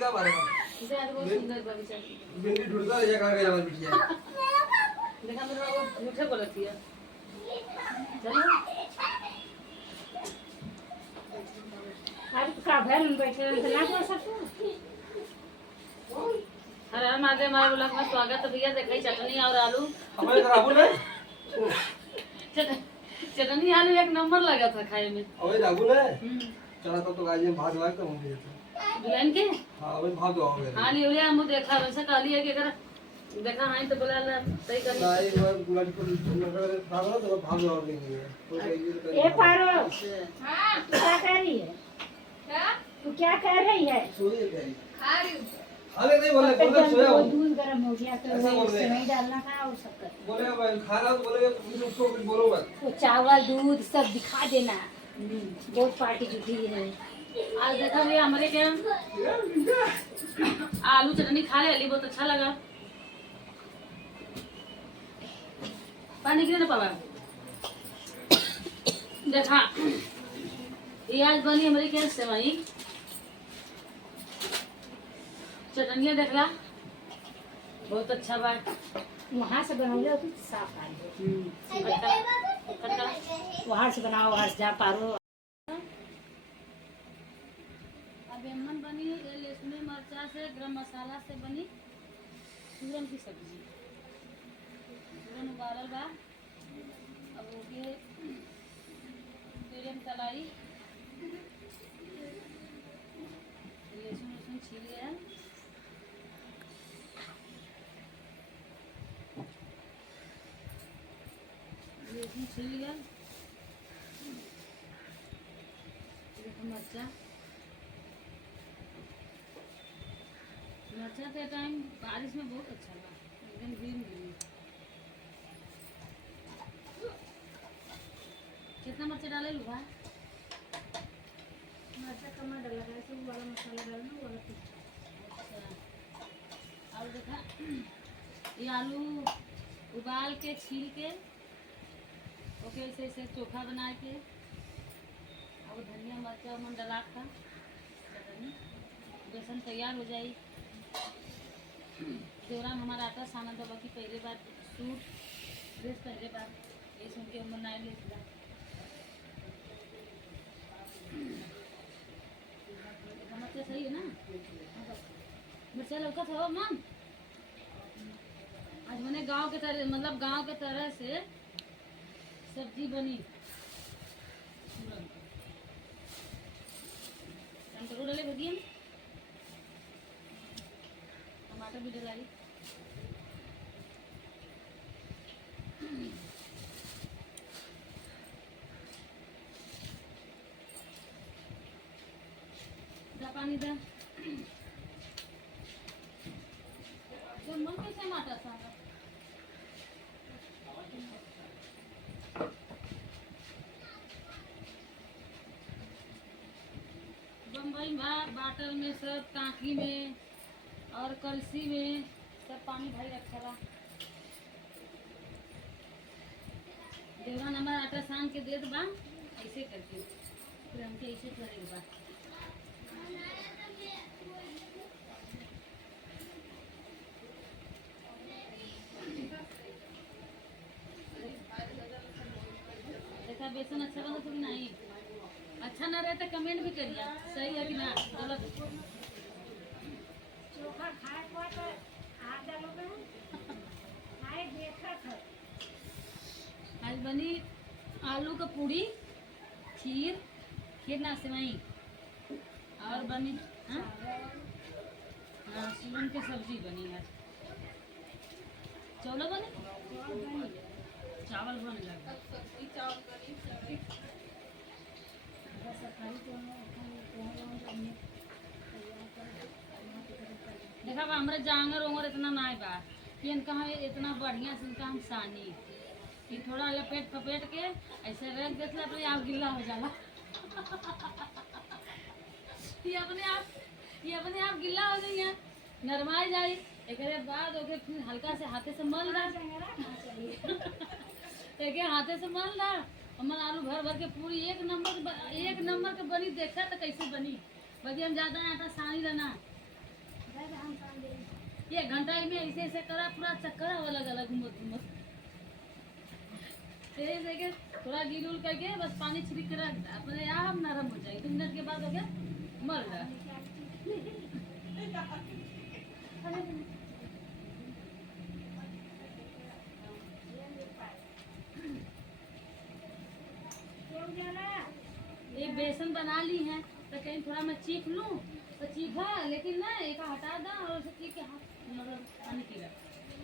का बारे में इधर बहुत सुंदर बगीचा भिंडी ढूंढता रह कहां गया हमारी बिटिया देखा मेरे को झूठे बोलती है चलो आज का भैन बैठे हैं ना बोल सकते अरे हम आगे हमारे ब्लॉग में स्वागत है भैया देखिए चटनी और आलू हमारे राहुल है चटनी आलू एक नंबर लगा था खाए में अबे राहुल है चला तो गाजी में भाग भाग तो होंगे दुल्हन के हां अबे भाग दो आओगे हां लियो हम देखा वैसे काली है कि अगर देखा हां तो बोला सही कर नहीं वो गुलाटी को नगर भाग रहा तो भाग दो आओगे ए पारो हां तू क्या कर रही है क्या तू क्या कर रही है सोई है खा रही हूं अरे नहीं बोले सोया हूं दूध गरम हो गया तो सेवई डालना था और सब कर बोले भाई खा रहा तो बोलेगा तुम उसको कुछ बोलो मत तो चावल दूध सब दिखा देना बहुत पार्टी जुटी है आज देखा भैया हमारे क्या आलू चटनी खा ले बहुत अच्छा लगा पानी गिरे ना पावा देखा ये आज बनी हमारी क्या सेवई चटनिया देखला बहुत अच्छा बात वहाँ से बनौले तो साफ आ खट्टा वहाँ से बनाओ वहाँ से जा पारो अब एमन बनी लहसुन मिर्चा से गरम मसाला से बनी सूरन की सब्जी सूरन उबालल बा अब ओके तेल में तलाई लहसुन लहसुन छील गया लहसुन छील गया देखो मिर्चा मिर्चा के टाइम बारिश में बहुत अच्छा लगा एकदम ग्रीन ग्रीन कितना मिर्चा डाले लूँगा मिर्चा कम डाला है सब वाला मसाला डालना वाला अच्छा और देखा ये आलू उबाल के छील के ओके ऐसे ऐसे चोखा बना के अब धनिया मिर्चा मन डला था चटनी बेसन तैयार हो जाए देवरान हमारा आता सामान तो बाकी पहले बार सूट ड्रेस पहले बार ये सुन के मन आए ले मिर्चा सही है ना मिर्चा लौका था मन आज मैंने गांव के तरह मतलब गांव के तरह से सब्जी बनी टमाटर डाले भजिया टमाटर भी डलाई पानी दा तो मन कैसे माटा था बम्बई में बाटल में सब कांकी में और कलसी में सब पानी भरी रखा बा देवरान हमारा आटा सान के देत बा ऐसे करके फिर हमके ऐसे करे बा देखा बेसन अच्छा बना तो नहीं अच्छा ना रहे तो कमेंट भी करिए सही है कि ना गलत चोखा खाए को तो हाथ डालोगे खाए देखा था आज बनी आलू का पूड़ी खीर खीर ना सेवई और बनी हाँ सूरन की सब्जी बनी है चौला बने चावल बने लगा देखा बा हमारे जांगर उंगर इतना ना बा पेन कहाँ इतना बढ़िया से काम सानी कि थोड़ा लपेट पपेट के ऐसे रख देते अपने आप गिल्ला हो जाला ये अपने आप गिल्ला हो जाइए नरमाई जाए एक बाद ओके फिर हल्का से हाथे से मल दा एक हाथे से मल दा हमर आलू भर भर के पूरी एक नंबर के बनी देखा तो कैसे बनी बाकी हम ज्यादा आटा सानी रहना ये घंटा में ऐसे ऐसे करा पूरा चक्कर अलग अलग घूमत घूमत तेरे जगह थोड़ा गिल उल करके बस पानी छिड़क के रख दा अपने आप नरम हो जाएगी 2 मिनट के बाद हो गया मर जा ये बेसन बना ली है तो कहीं थोड़ा मैं चीख लूं तो चीखा लेकिन ना एक हटा दा और उसे चीख के हाथ मतलब पानी पी रहा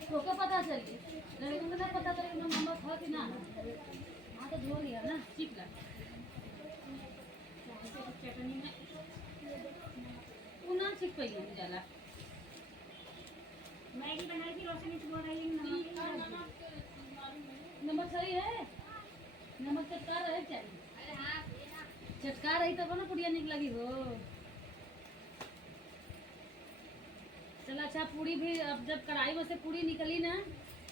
तो क्या पता चली लड़कों को ना पता चले कि मम्मा था कि ना हाँ तो धो लिया ना चीख ला चटनी में ना चीख पाई हम जाला मैगी बनाई थी रोशनी से बोल रही है नमक सही है नमक चटका रहे चाहिए चटका रही तब ना पुड़िया निक लगी हो चल अच्छा पूरी भी अब जब कढ़ाई में से पूरी निकली ना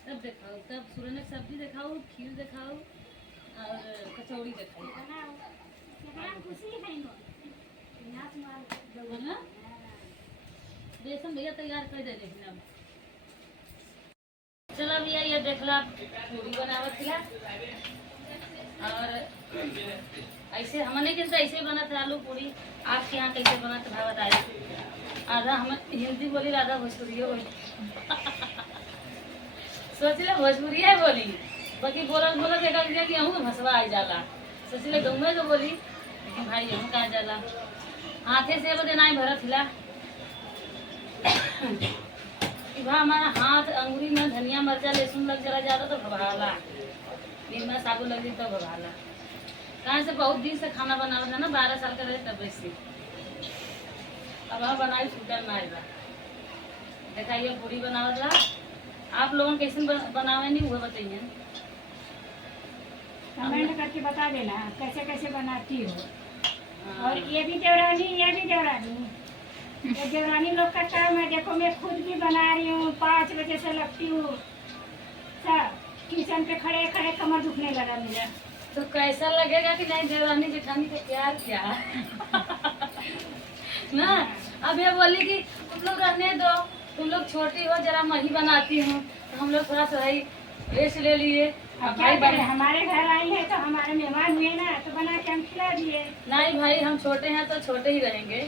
तब दिखाओ तब सूरन की सब्जी दिखाओ खीर दिखाओ और कचौड़ी दिखाओ ना बेसन भैया तैयार कर दे लेकिन अब चलो भैया ये देख ला पूरी बनावत थिला और ऐसे हमने के तो ऐसे बना था आलू पूरी आपके यहाँ कैसे बना था भाव बताइए आधा हम हिंदी बोली आधा भोजपुरी बोली सोच ले भोजपुरी बोली बाकी बोलत बोलत एक कि अहूँ भसवा आ जाला सोच ले गाँव में तो बोली लेकिन भाई अहूँ कहाँ जाला हाथे से बदे नहीं भरत हिला वहाँ हमारा हाथ अंगुरी में धनिया मिर्चा लहसुन लग जरा ज्यादा तो भभाला नीमक साबुन लग तो भभाला कहाँ से बहुत दिन से खाना बनावा था ना 12 साल का रहे तब से अब हम बनाई छूटल ना आएगा देखा ये पूरी बनावा था आप लोगों कैसे बनावे नहीं हुआ बताइए कमेंट करके बता देना कैसे कैसे बनाती हो और ये भी देवरानी ये भी देवरानी ये देवरानी लोग का काम है देखो मैं खुद भी बना रही हूँ 5 बजे से लगती हूँ सब किचन पे खड़े खड़े कमर दुखने लगा मेरा तो कैसा लगेगा कि नहीं देवरानी जेठानी का प्यार क्या ना अब ये बोली कि तुम लोग रहने दो तुम लोग छोटी हो जरा मैं ही बनाती हूँ तो हम लोग थोड़ा सा रेस्ट ले लिए अब क्या करें हमारे घर आई है तो हमारे मेहमान हुए ना तो बना के हम खिला दिए नहीं भाई हम छोटे हैं तो छोटे ही रहेंगे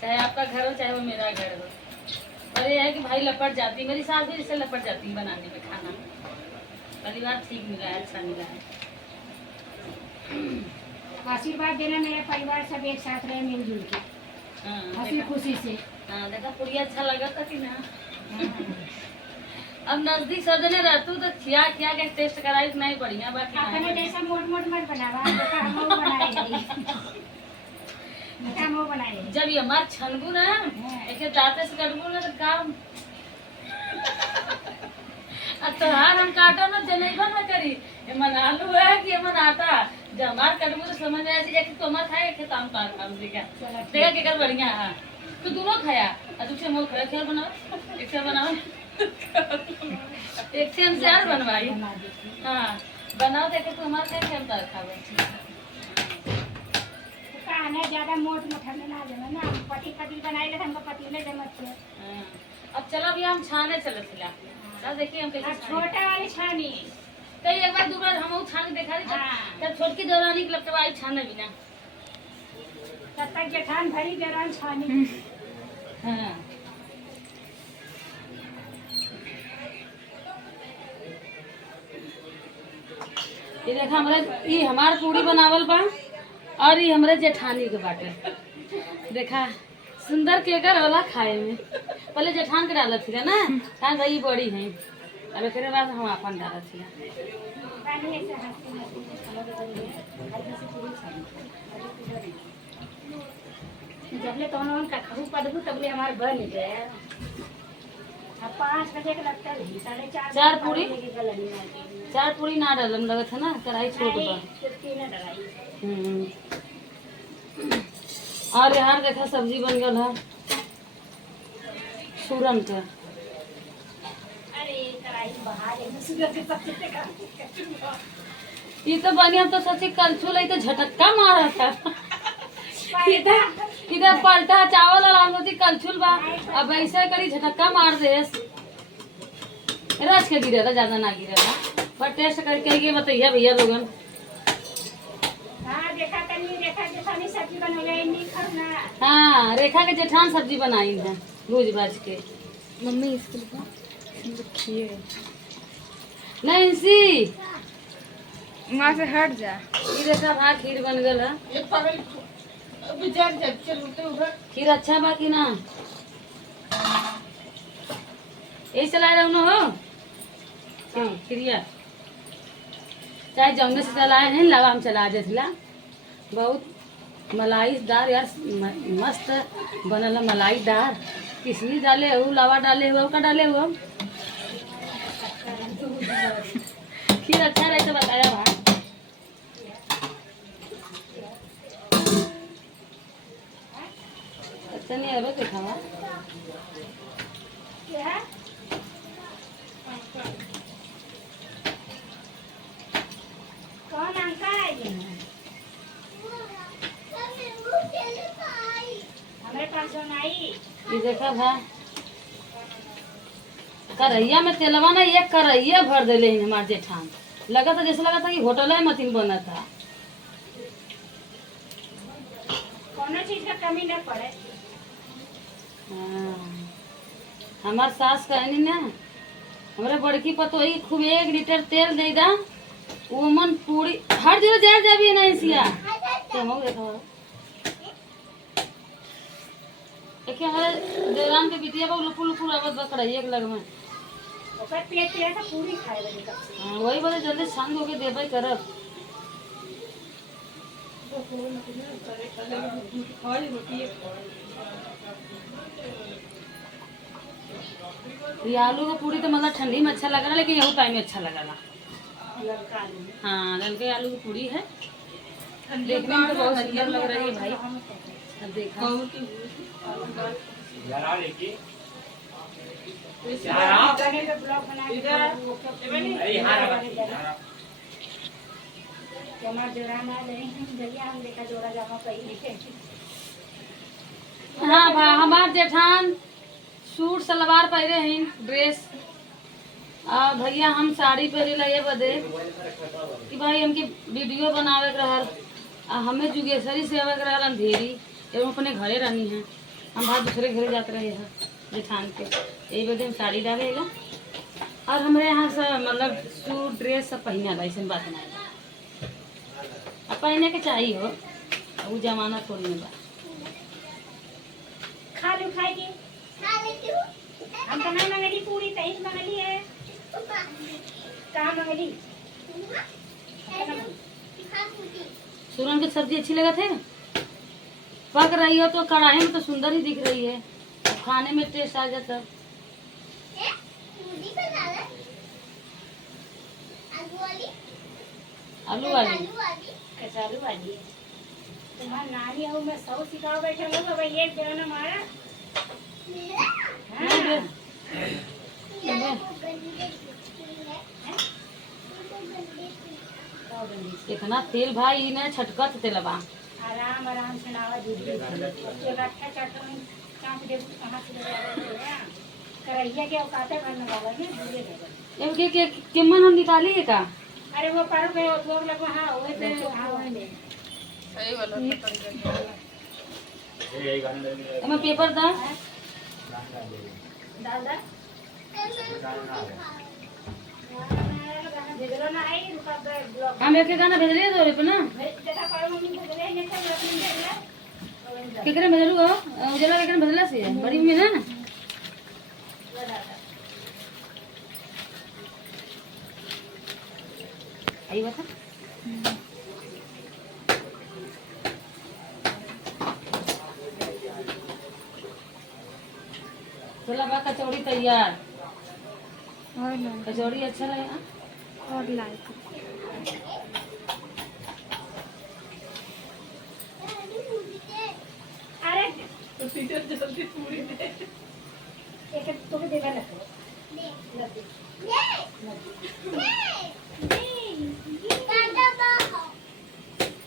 चाहे आपका घर हो चाहे वो मेरा घर हो और ये है कि भाई लपट जाती मेरी सास भी जैसे लपट जाती है बनाने में खाना परिवार ठीक मिला है अच्छा मिला है आशीर्वाद देना मेरा परिवार सब एक साथ रहे मिलजुल के हाँ हंसी खुशी से हाँ देखा पूरी अच्छा लगा था कि ना अब नजदीक सब जने रहतू तो खिया खिया के टेस्ट कराई तो नहीं बढ़िया बाकी अपने जैसा मोट मोट मत बनावा बेटा हम वो बनाएंगे बेटा हम वो बनाएंगे जब ये हमार छनबू ना एक दांते से कटबू ना तो काम अब तोहार हम काटो ना जनेबा ना करी ये मन आलू है कि ये मन आटा जब हमार कटबू तो समझ आया एक तो मत खाए एक काम काम काम देखा देखा के कर बढ़िया है तो दोनों खाया और दूसरे मोल खड़ा खेल बनाओ एक से बनाओ एक से हमसे यार बनवाई हाँ बनाओ देखे तो हमारे क्या खेलता खावे कहना ज्यादा मोट मोटा में ना देना ना पति पति बनाए ले हमको पतीले जमत है अब चलो अभी हम छाने चले थिला सर देखिए हम कैसे छोटा वाली छानी कई एक बार 2 बार हम छान के देखा दी तब छोटकी दौरानी के लगता आई छाने बिना तब तक जेठान भरी दौरान छानी हाँ ये देखा हमरा ये हमार पूरी बनावल बा और ये हमरे जेठानी के बाटे देखा सुंदर केकर वाला खाए में पहले जेठान के डालत थी ना हाँ भाई बड़ी है अब एक बाद हम अपन डालत थी जबले तो हम कखरू पदबू तबले हमारे बन गए अब 5 बजे के लगता है 4:30 4 पूरी 4 पूरी ना डालम लगत है ना कढ़ाई छोड़ दो और यार देखा सब्जी बन गया है सूरन का ये तो बनी हम तो सोची कलछुल तो झटक्का मारा था इधर पलटा चावल और आलू कलछुल बा अब ऐसे करी झटक्का मार दे रच के गिरेगा, ज्यादा ना गिरेगा, पर टेस्ट करके ये बताइए भैया लोगन। हाँ देखा तनी, रेखा जेठानी सब्जी बनौले नहीं खाना। हाँ रेखा के जेठान सब्जी बनाई है भूज भाज के। मम्मी इसको खीर नैन्सी वहाँ से हट जा। ये देखा भा खीर बन गल है। खीर अच्छा बा कि ना? यही चला रहा हूँ हो क्यों खीरिया चाहे जंगल से चलाए हैं, लगा हम चला देला। बहुत मलाईदार यार, मस्त बनल है मलाईदार। किशमिश डाले हो, लावा डाले हुआ का डाले हुआ खीर अच्छा रहे तो बताया भाई। अच्छा नहीं है देखा हुआ क्या कौन अंका है ये? हमारे पास जो नहीं। ये देखा था करैया में तेलवा ना एक करैया भर देले हैं हमारे जेठान। लगा था जैसे लगा था कि होटल है मतीन बना था। कोनो चीज का कमी न पड़े। हाँ। हमार सास कहनी ना हमारे बड़की पतोही खूब 1 लीटर तेल दे दा ओमन पूरी हर जगह जा जाबी ना सिया क्या हो देखो देखिए हमारे देवरान के बिटिया बा लुपुर लुपुर आवत बकड़ा एक लग में ओकर पेट पे ऐसा पूरी खाए वाली का। हाँ, वही बात जल्दी शांत होके देबै करब। ये आलू का पूरी तो मतलब ठंडी में अच्छा लगा लेकिन यहू टाइम में अच्छा लगा। लड़का आलू। हाँ ललके आलू की पूरी है, देखने में तो बहुत सुंदर लग रही है भाई। अब देखा ब्लॉग बना जमा जोड़ा ना ले जलिया हम देखा जोड़ा जमा पहले। हाँ भा हमार जेठान सूट सलवार पहरे हैं ड्रेस, और भैया हम साड़ी पहरे लगे बदे कि भाई हमके वीडियो बनावे के रहल, हमें जुगेश्वरी से आवे के रहल अंधेरी एवं अपने घरे रहनी है। हम भाई दूसरे घरे जाते रहे हैं जेठान के, यही वजह हम साड़ी डालेगा। और हमारे यहाँ से मतलब सूट ड्रेस सब पहना ला, ऐसी बात नहीं अब पहने के चाहिए हो, वो जमाना थोड़ी ना बा। खा लू खाएगी हम तो नहीं मंगली पूरी तेईस मंगली है। कहाँ मंगली? सूरन की सब्जी अच्छी लगा थे, पक रही हो तो कढ़ाई में तो सुंदर ही दिख रही है, खाने में टेस्ट आ जाता। आलू वाली कचालू वाली तुम्हारा नानी है मैं सब सिखाओ बैठे लोग अब एक जगह ना मारा। नहीं बे, इतना तेल भाई ने छटकत तेलबा। आराम आराम से नावा दीदी रखा चटनी कांच दे कहां से लगा करैया के औकाते करने वाला है दूरे दे। एम के मन हम निकाली है का? अरे वो पर गए लोग लग हां ओए पे हां ओए सही वाला एम पेपर दा दादा भेजलो ना आई रुका ब्लॉग हम एक गाना भेज रहे दो पे ना देखा पर मम्मी भेजले ने सब अपने भेजला केकरे भेजलू हो उजला केकरे भेजला से बड़ी में ना आई बता चला बा कचौड़ी तैयार। और ना कचौड़ी अच्छा रहेगा। और लाइक अरे तो टीचर जल्दी पूरी दे एक तो के देगा ना दे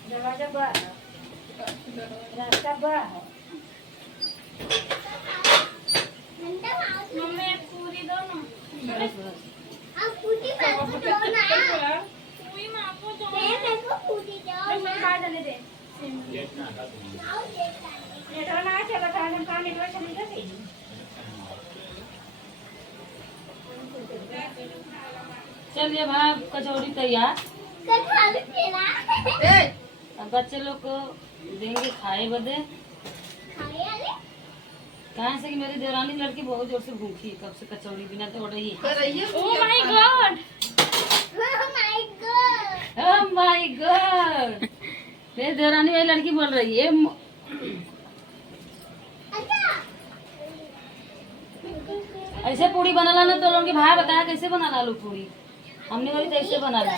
दरवाजा बा रास्ता बा नेटवा ना आके बता हम कहाँ नेटवा चली गई। चलिए भाई कचौड़ी तैयार। अब बच्चे लोग को देंगे खाए बदे। कहाँ से कि मेरी देवरानी लड़की बहुत जोर से भूखी है, कब से कचौड़ी बिना तो हो रही है। Oh my God, oh my God, मेरी देवरानी वाली लड़की बोल रही है। ऐसे पूरी बनाला ना तो लोगों के भाई बताया कैसे बनाना आलू पूरी, हमने वाली तो ऐसे बनाना।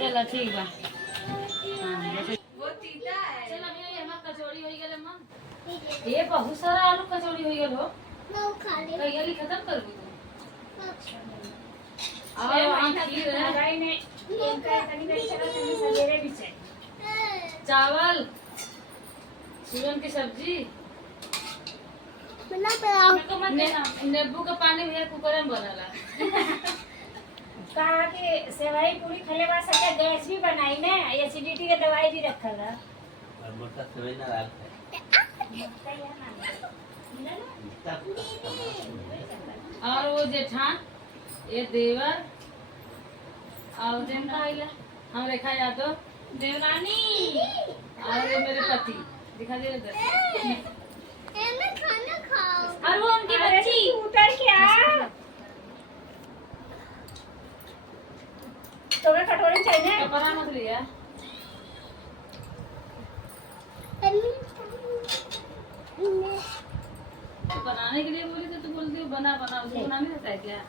चला ठीक बा। चल अभी ये हमार कचौड़ी हो गई अम्मा। ये बहुत सारा आलू कचौड़ी हो गई हो। कहिया ली खत्म कर दी तू। और हम खीर है, भाई ने इनका कनी कनी चला कनी सवेरे भी चाहिए। चावल, सूरन की सब्जी, नींबू का पानी भी कुकर में बनला। कहा कि सेवई पूरी खले बाद सके गैस भी बनाई ना, एसिडिटी के दवाई भी रखल है। और वो जेठान, ये देवर और हम रेखा यादव, देवरानी और ये मेरे पति दिखा दे इधर। और वो उनकी बच्ची उतर के आ तो मैं कटोरी चाहिए। कपड़ा मत लिया। बनाने के लिए बोली तो तू बोलती हो बना बना, उसको बनाने रहता है क्या?